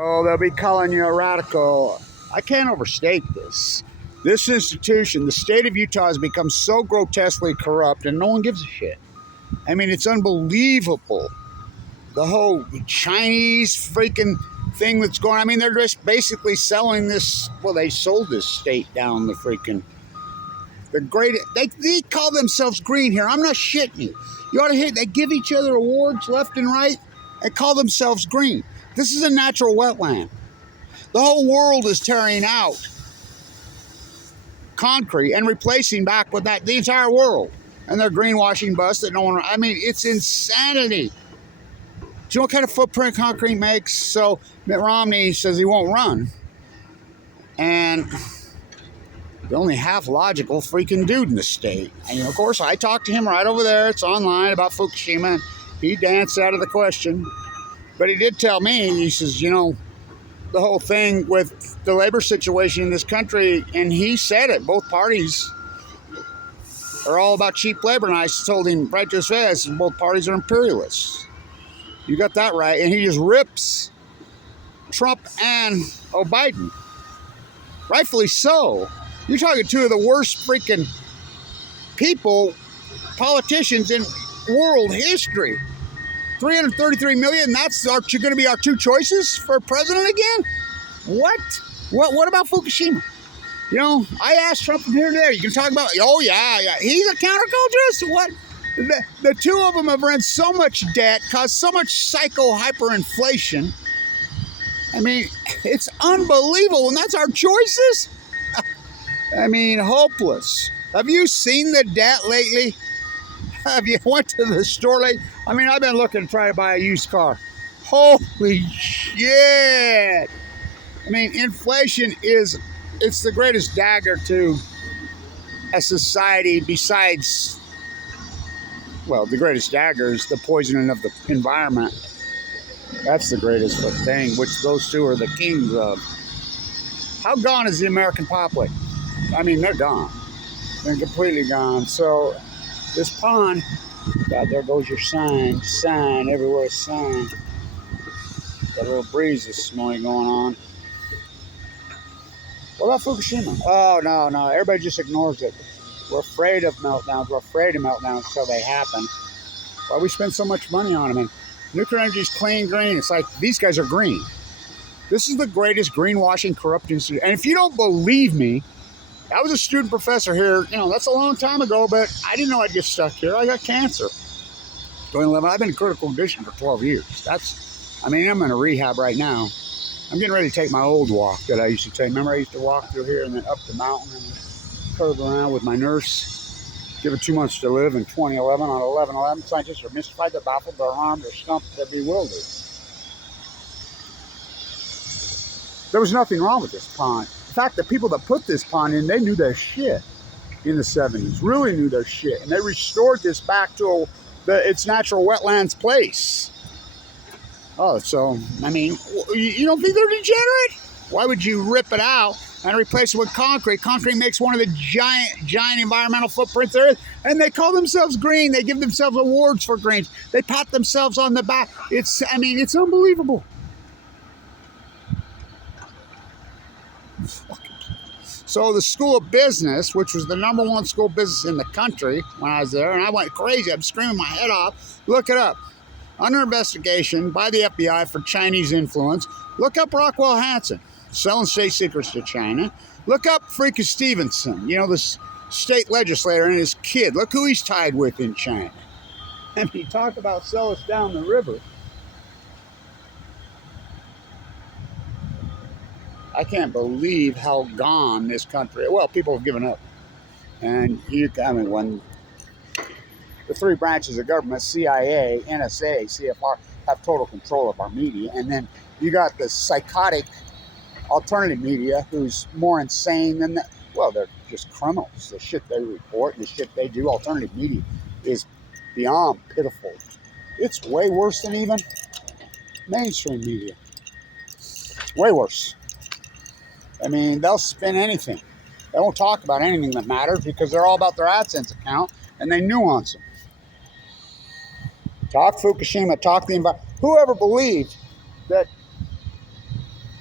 So they'll be calling you a radical. I can't overstate this. This institution, the state of Utah, has become so grotesquely corrupt and no one gives a shit. I mean, it's unbelievable. The whole Chinese freaking thing that's going on. I mean, they're just basically selling this. Well, they sold this state down the freaking. The great. They call themselves green here. I'm not shitting you. You ought to hear. They give each other awards left and right. They call themselves green. This is a natural wetland. The whole world is tearing out concrete and replacing back with that the entire world. And they're greenwashing bus that no one. I mean, it's insanity. Do you know what kind of footprint concrete makes? So Mitt Romney says he won't run. And the only half logical freaking dude in the state. And of course, I talked to him right over there. It's online about Fukushima. And he danced out of the question. But he did tell me, he says, you know, the whole thing with the labor situation in this country, and he said it, both parties are all about cheap labor. And I told him right to his face, both parties are imperialists. You got that right. And he just rips Trump and Biden. Rightfully so. You're talking two of the worst freaking people, politicians in world history. 333 million, that's going to be our two choices for president again? What about Fukushima? You know, I asked Trump from here to there. You can talk about, oh yeah, he's a counterculturist. What? The two of them have run so much debt, caused so much psycho hyperinflation. I mean, it's unbelievable, and that's our choices? I mean, hopeless. Have you seen the debt lately? Have you went to the store lately? I mean, I've been looking to try to buy a used car. Holy shit! I mean, inflation it's the greatest dagger to a society besides, well, the greatest dagger is the poisoning of the environment. That's the greatest thing, which those two are the kings of. How gone is the American populace? I mean, they're gone. They're completely gone. So this pond, God, there goes your sign. Sign, everywhere sign. Got a little breeze this morning going on. What about Fukushima? Oh, no. Everybody just ignores it. We're afraid of meltdowns. We're afraid of meltdowns until they happen. Why we spend so much money on them? And nuclear energy is clean green. It's like these guys are green. This is the greatest greenwashing, corrupt institute. And if you don't believe me, I was a student professor here. You know, that's a long time ago, but I didn't know I'd get stuck here. I got cancer. 2011. I've been in critical condition for 12 years. I'm in a rehab right now. I'm getting ready to take my old walk that I used to take. Remember, I used to walk through here and then up the mountain and curve around with my nurse. Given 2 months to live in 2011 on 11/11. Scientists are mystified, they're baffled, they're alarmed, they're stumped, they're bewildered. There was nothing wrong with this pond. In fact, the people that put this pond in, they knew their shit in the 70s. Really knew their shit. And they restored this back to its natural wetlands place. Oh, so, I mean, you don't think they're degenerate? Why would you rip it out and replace it with concrete? Concrete makes one of the giant environmental footprints there is. And they call themselves green. They give themselves awards for greens. They pat themselves on the back. It's unbelievable. So the School of Business, which was the #1 school of business in the country when I was there, and I went crazy. I'm screaming my head off. Look it up. Under investigation by the FBI for Chinese influence. Look up Rockwell Hanson, selling state secrets to China. Look up freaking Stevenson, you know, this state legislator and his kid. Look who he's tied with in China. And he talked about sell us down the river. I can't believe how gone this country. Well, people have given up, and when the three branches of government, CIA, NSA, CFR, have total control of our media, and then you got the psychotic alternative media, who's more insane than that. Well, they're just criminals. The shit they report, the shit they do, alternative media is beyond pitiful. It's way worse than even mainstream media. Way worse. I mean, they'll spin anything. They won't talk about anything that matters because they're all about their AdSense account and they nuance them. Talk Fukushima, talk the environment. Whoever believed that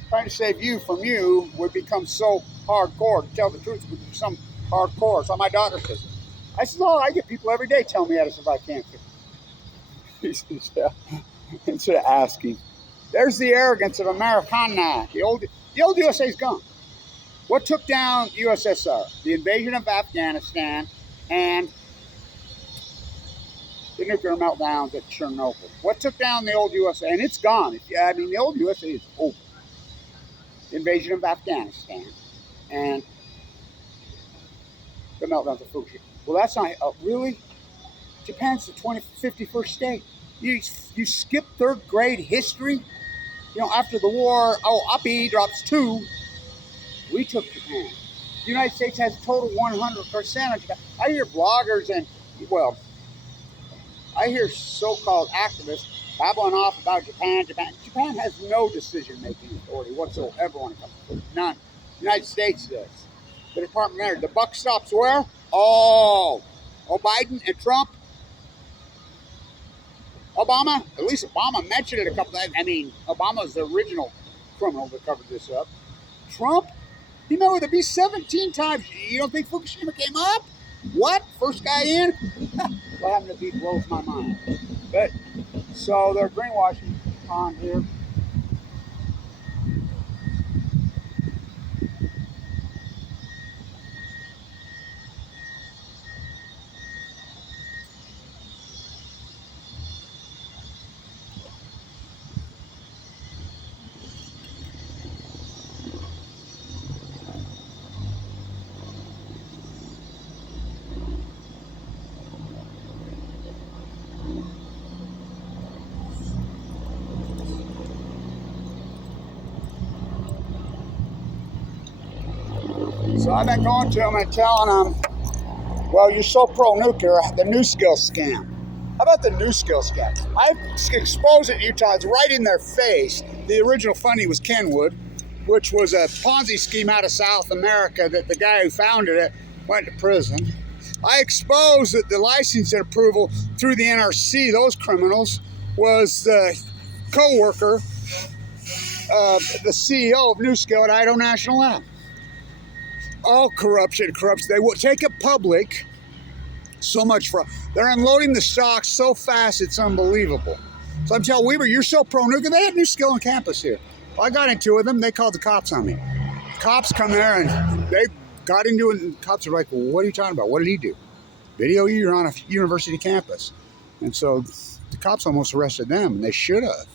trying to save you from you would become so hardcore. To tell the truth would become hardcore. So my daughter says, I said, oh, I get people every day telling me how to survive cancer. He says, yeah. Instead of asking. There's the arrogance of Americana. The old USA's gone. What took down USSR? The invasion of Afghanistan and the nuclear meltdowns at Chernobyl. What took down the old USA? And it's gone. I mean, the old USA is over. The invasion of Afghanistan and the meltdowns of Fukushima. Well, that's not really. Japan's the 51st state. You skip third grade history. You know, after the war, Uppy drops 2. We took Japan. The United States has a total 100% of Japan. I hear bloggers and, well, I hear so-called activists babbling off about Japan. Japan has no decision-making authority whatsoever when it comes to food. None. The United States does. The Department of Energy. The buck stops where? Oh, Biden and Trump. Obama, at least Obama mentioned it a couple times. I mean, Obama's the original criminal that covered this up. Trump, he met with the B 17 times. You don't think Fukushima came up? What? First guy in? What happened to be blows my mind. But, so they're greenwashing on here. So I've been going to them and telling them, well, you're so pro-nuclear, the New Skill scam. How about the New Skill scam? I exposed it in Utah. It's right in their face. The original funding was Kenwood, which was a Ponzi scheme out of South America that the guy who founded it went to prison. I exposed that the licensing approval through the NRC, those criminals, was the co-worker, the CEO of New Skill at Idaho National Lab. All corruption. They will take it public. So much for they're unloading the stocks so fast it's unbelievable. So I'm telling Weaver, you're so pro-nuclear. They had New Skill on campus here. Well, I got into it with them. They called the cops on me. Cops come there and they got into it. And cops are like, well, what are you talking about? What did he do? Video you? You're on a university campus. And so the cops almost arrested them, and they should have.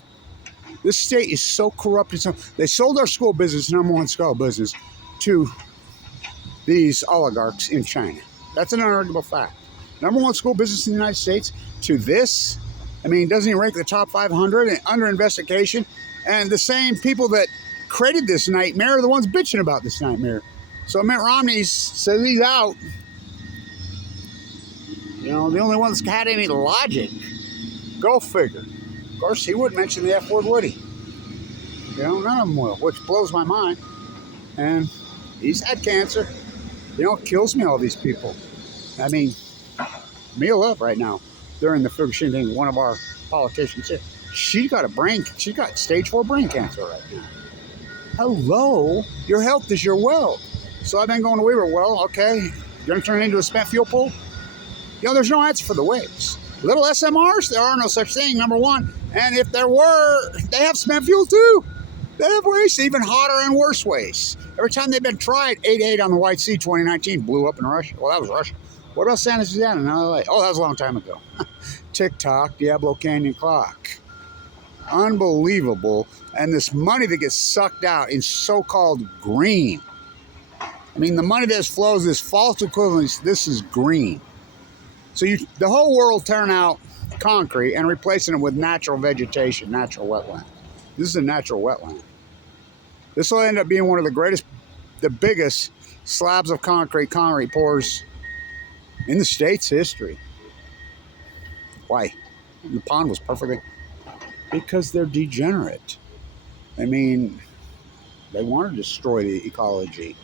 This state is so corrupted. So they sold our school business, #1 school business, to these oligarchs in China. That's an unarguable fact. #1 school business in the United States to this. I mean, doesn't he rank the top 500 and under investigation? And the same people that created this nightmare are the ones bitching about this nightmare. So Mitt Romney says he's out. You know, the only one that's had any logic. Go figure. Of course, he wouldn't mention the F word, would he? You know, none of them will, which blows my mind. And he's had cancer. You know, it kills me, all these people. I mean, meal up right now during the Fukushima thing. One of our politicians said, she got stage 4 brain cancer right now. Hello, your health is your wealth. So I've been going to Weaver, well, okay, you're going to turn it into a spent fuel pool? You know, there's no answer for the waste. Little SMRs, there are no such thing, #1. And if there were, they have spent fuel too. They have waste, even hotter and worse waste. Every time they've been tried, 8-8 on the White Sea 2019 blew up in Russia. Well, that was Russia. What about San Suzanne in LA? Oh, that was a long time ago. TikTok, Diablo Canyon Clock. Unbelievable. And this money that gets sucked out in so-called green. I mean, the money that flows, this false equivalence, this is green. So the whole world turn out concrete and replacing it with natural vegetation, natural wetland. This is a natural wetland. This will end up being one of the biggest slabs of concrete pours in the state's history. Why? The pond was perfectly... Because they're degenerate. I mean, they want to destroy the ecology.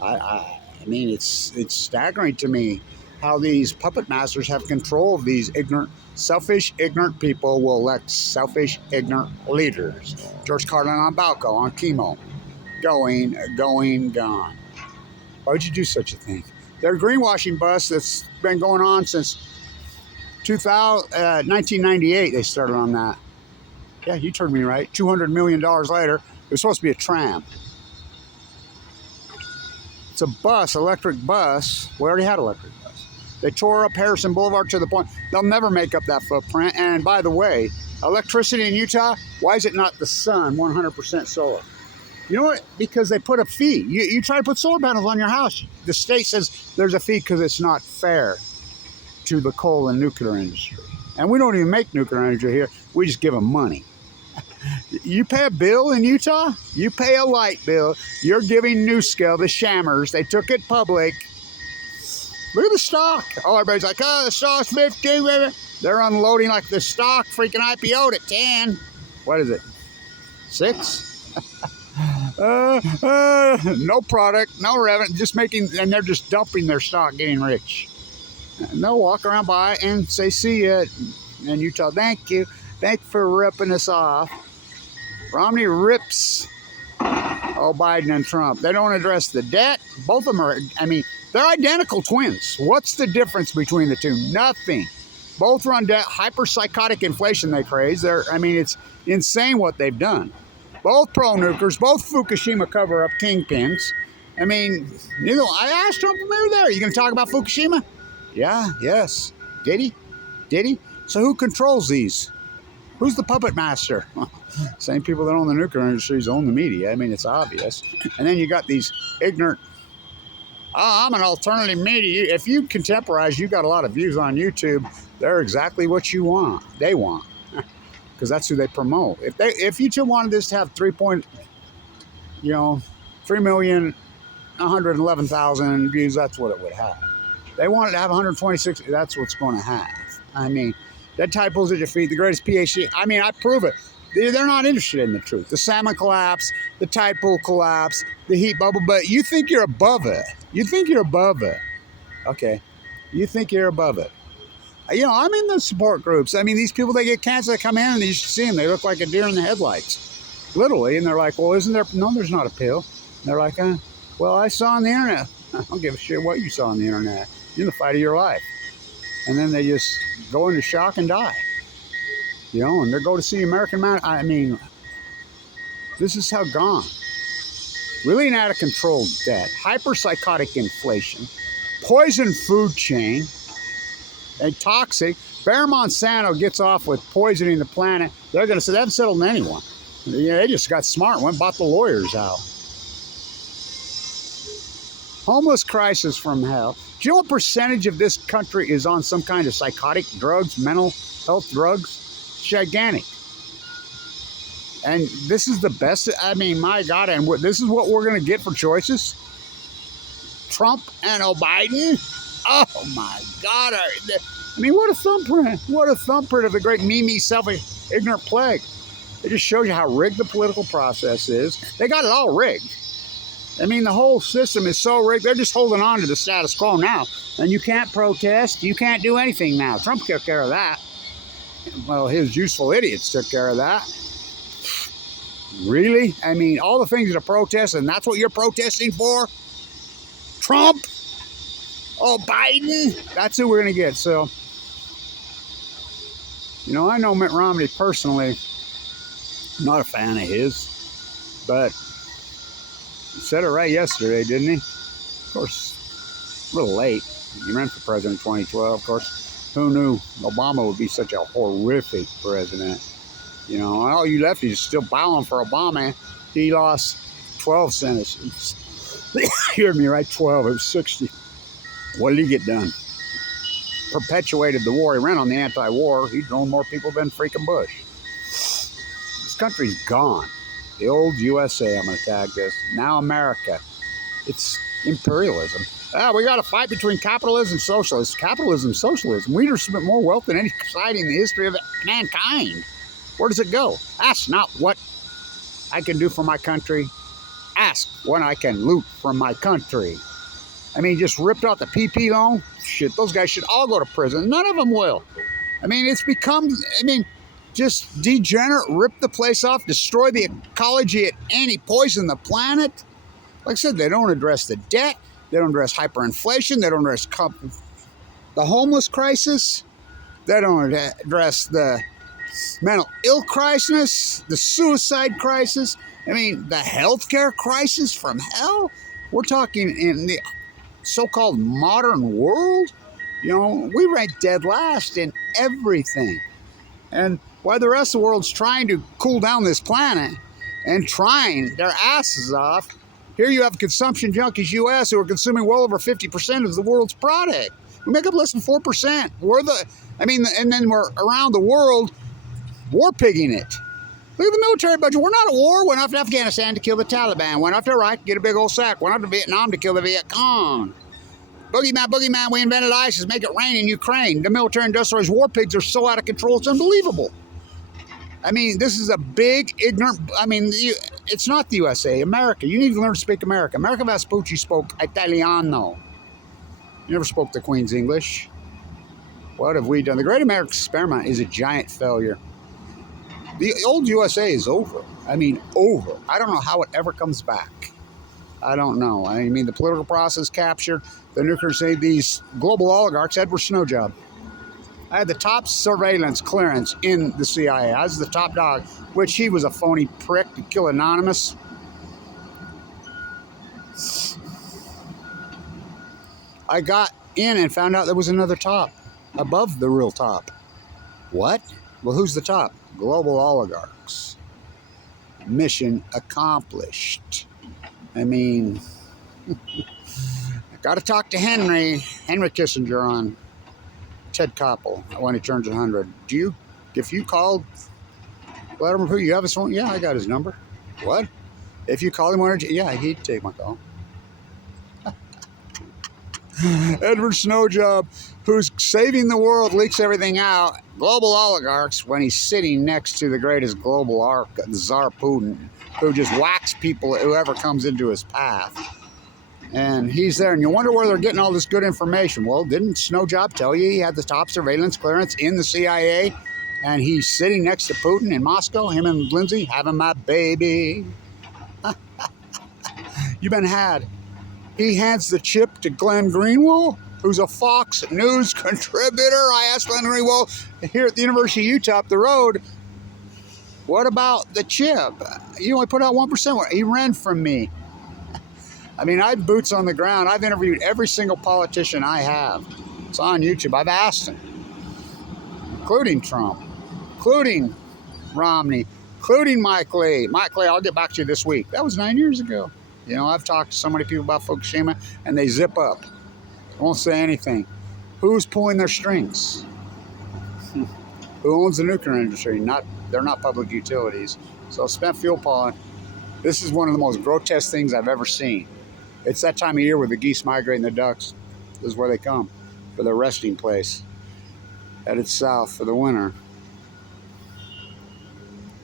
I mean, it's staggering to me how these puppet masters have control of these ignorant, selfish, ignorant people will elect selfish, ignorant leaders. George Carlin on Balco, on chemo. gone. Why would you do such a thing? Their greenwashing bust that's been going on since 1998, they started on that. Yeah, you heard me right. $200 million later, it was supposed to be a tram. It's a bus, electric bus. We already had electric bus. They tore up Harrison Boulevard to the point they'll never make up that footprint. And by the way, electricity in Utah, why is it not the sun, 100% solar? You know what? Because they put a fee. You try to put solar panels on your house. The state says there's a fee because it's not fair to the coal and nuclear industry. And we don't even make nuclear energy here. We just give them money. You pay a bill in Utah, you pay a light bill, you're giving NuScale, the shammers, they took it public. Look at the stock. Oh, everybody's like, oh, the stock's 15, baby. They're unloading like the stock freaking IPO'd at 10. What is it? 6? No product, no revenue, just making, and they're just dumping their stock, getting rich. And they'll walk around by and say, see ya. And Utah, thank you. Thank you for ripping us off. Romney rips Biden and Trump. They don't address the debt. Both of them are, I mean, they're identical twins. What's the difference between the two? Nothing. Both run debt, hyper-psychotic inflation they craze. It's insane what they've done. Both pro-nukers, both Fukushima cover-up kingpins. I mean, I asked Trump when we were there, are you going to talk about Fukushima? Yeah, yes. Did he? So who controls these? Who's the puppet master? Same people that own the nuclear industries own the media. I mean, it's obvious. And then you got these ignorant, I'm an alternative media. If you contemporize, you got a lot of views on YouTube. They're exactly what you want. They want. Because that's who they promote. If YouTube wanted this to have 3,111,000 views, that's what it would have. They want it to have 126, that's what's going to have. I mean, dead typos at your feet, the greatest PhD. I mean, I prove it. They're not interested in the truth. The salmon collapse, the tide pool collapse, the heat bubble, but you think you're above it. Okay. You think you're above it. I'm in the support groups. I mean, these people, they get cancer, they come in and you should see them. They look like a deer in the headlights. Literally. And they're like, well, isn't there? No, there's not a pill. And they're like, well, I saw on the internet. I don't give a shit what you saw on the internet. You're in the fight of your life. And then they just go into shock and die. And they go to see American Man. I mean, this is how gone. Really an out of control debt, hyper-psychotic inflation, poison food chain, and toxic. Bayer Monsanto gets off with poisoning the planet. They're going to say they haven't settled anyone. They just got smart and went and bought the lawyers out. Homeless crisis from hell. Do you know what percentage of this country is on some kind of psychotic drugs, mental health drugs? It's gigantic. And this is the best, I mean, my God, and this is what we're going to get for choices? Trump and Biden? Oh, my God. I mean, what a thumbprint. What a thumbprint of the great Mimi, selfish, ignorant plague. It just shows you how rigged the political process is. They got it all rigged. I mean, the whole system is so rigged. They're just holding on to the status quo now. And you can't protest. You can't do anything now. Trump took care of that. Well, his useful idiots took care of that. Really? I mean, all the things that are protesting, that's what you're protesting for? Trump? Biden? That's who we're going to get. So, I know Mitt Romney personally. I'm not a fan of his. But he said it right yesterday, didn't he? Of course, a little late. He ran for president in 2012. Of course, who knew Obama would be such a horrific president? All you lefties are still bowing for Obama. He lost 12 senators. You heard me right, 12. It was 60. What did he get done? Perpetuated the war. He ran on the anti-war. He drove more people than freaking Bush. This country's gone. The old USA, I'm going to tag this. Now America. It's imperialism. We got a fight between capitalism and socialism. Capitalism, socialism. We spent more wealth than any society in the history of mankind. Where does it go? Ask not what I can do for my country. Ask what I can loot from my country. I mean, just ripped out the PP loan. Shit, those guys should all go to prison. None of them will. I mean, it's become, just degenerate, rip the place off, destroy the ecology and poison the planet. Like I said, they don't address the debt. They don't address hyperinflation. They don't address the homeless crisis. They don't address the mental ill crisis, the suicide crisis. I mean, the healthcare crisis from hell. We're talking in the so-called modern world. You know, we rank dead last in everything. And while the rest of the world's trying to cool down this planet and trying their asses off, here you have consumption junkies U.S. who are consuming well over 50% of the world's product. We make up less than 4%. And then we're around the world war pigging it. Look at the military budget. We're not at war. Went off to Afghanistan to kill the Taliban. Went off to Iraq to get a big old sack. Went off to Vietnam to kill the Viet Cong. Boogeyman, we invented ISIS. Make it rain in Ukraine. The military industrialized war pigs are so out of control, it's unbelievable. I mean, this is a big, ignorant... I mean, it's not the USA. America. You need to learn to speak America. America Vespucci spoke Italiano. You never spoke the Queen's English. What have we done? The Great American Experiment is a giant failure. The old USA is over. I mean, over. I don't know how it ever comes back. I don't know. I mean, the political process captured, the nuclear state, these global oligarchs. Edward Snowjob. I had the top surveillance clearance in the CIA. I was the top dog, which he was a phony prick to kill Anonymous. I got in and found out there was another top above the real top. What? Well, who's the top? Global oligarchs. Mission accomplished. I mean, I got to talk to Henry Kissinger on Ted Koppel when he turns 100. If you called Vladimir Putin, you have his phone? Yeah, I got his number. What? If you call him, yeah, he'd take my call. Edward Snowjob, who's saving the world, leaks everything out. Global oligarchs, when he's sitting next to the greatest global arc, Tsar Putin, who just whacks people, whoever comes into his path. And he's there, and you wonder where they're getting all this good information. Well, didn't Snowjob tell you he had the top surveillance clearance in the CIA? And he's sitting next to Putin in Moscow, him and Lindsay, having my baby. You've been had. He hands the chip to Glenn Greenwald, who's a Fox News contributor. I asked Glenn Greenwald here at the University of Utah up the road, what about the chip? You only put out 1%. He ran from me. I mean, I have boots on the ground. I've interviewed every single politician I have. It's on YouTube. I've asked them, including Trump, including Romney, including Mike Lee. Mike Lee, I'll get back to you this week. That was 9 years ago. You know, I've talked to so many people about Fukushima, and they zip up. Won't say anything. Who's pulling their strings? Who owns the nuclear industry? They're not public utilities. So spent fuel pollen. This is one of the most grotesque things I've ever seen. It's that time of year where the geese migrate and the ducks. This is where they come for their resting place. Headed south for the winter.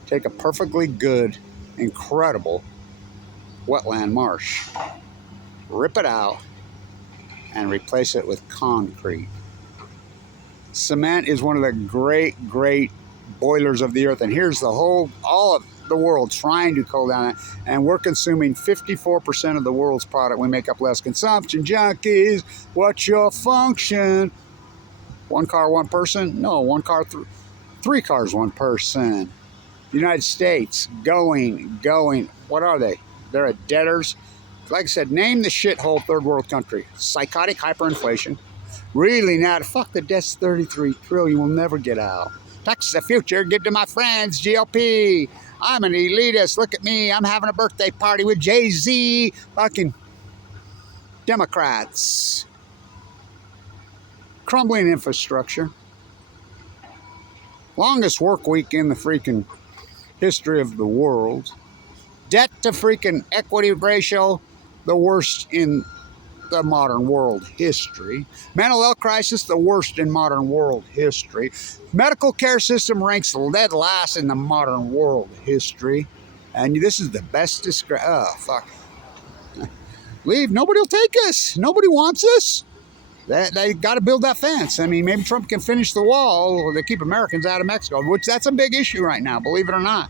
Take a perfectly good, incredible wetland marsh, rip it out, and replace it with concrete. Cement is one of the great boilers of the earth, and here's all of the world trying to cool down it, and we're consuming 54% of the world's product. We make up less. Consumption junkies, what's your function? One car, one person? No, one car, three cars, one person. The United States, going. What are they? They're at debtors. Like I said, name the shithole third world country. Psychotic hyperinflation. Really now, fuck the debt's 33 trillion. We'll never get out. Tax the future. Give to my friends. GOP. I'm an elitist. Look at me. I'm having a birthday party with Jay-Z. Fucking Democrats. Crumbling infrastructure. Longest work week in the freaking history of the world. Debt to freaking equity ratio, the worst in the modern world history. Mental health crisis, the worst in modern world history. Medical care system ranks dead last in the modern world history. And this is the best description. Oh, fuck. Leave. Nobody will take us. Nobody wants us. They got to build that fence. I mean, maybe Trump can finish the wall, or they keep Americans out of Mexico, which that's a big issue right now, believe it or not.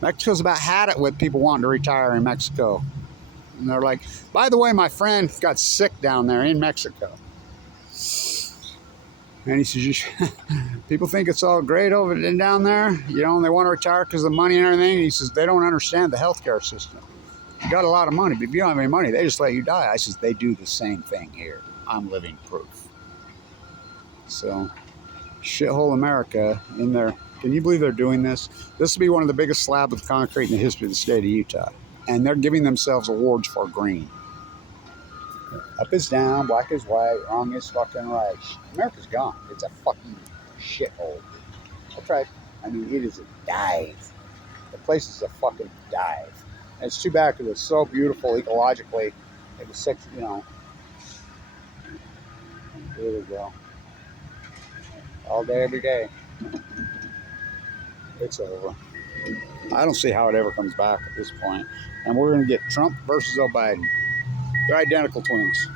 Mexico's about had it with people wanting to retire in Mexico. And they're like, by the way, my friend got sick down there in Mexico. And he says, people think it's all great over and down there, you know, and they want to retire because of the money and everything. And he says, they don't understand the healthcare system. You got a lot of money, but if you don't have any money, they just let you die. I says, they do the same thing here. I'm living proof. So, shithole America in there. Can you believe they're doing this? This will be one of the biggest slabs of concrete in the history of the state of Utah. And they're giving themselves awards for green. Up is down, black is white, wrong is fucking right. America's gone. It's a fucking shithole. That's right. I mean, it is a dive. The place is a fucking dive. And it's too bad because it's so beautiful ecologically. It was such, you know. There we go. All day, every day. It's over. I don't see how it ever comes back at this point. And we're going to get Trump versus Joe Biden. They're identical twins.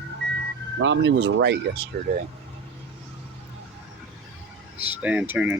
Romney was right yesterday. Stay tuned in.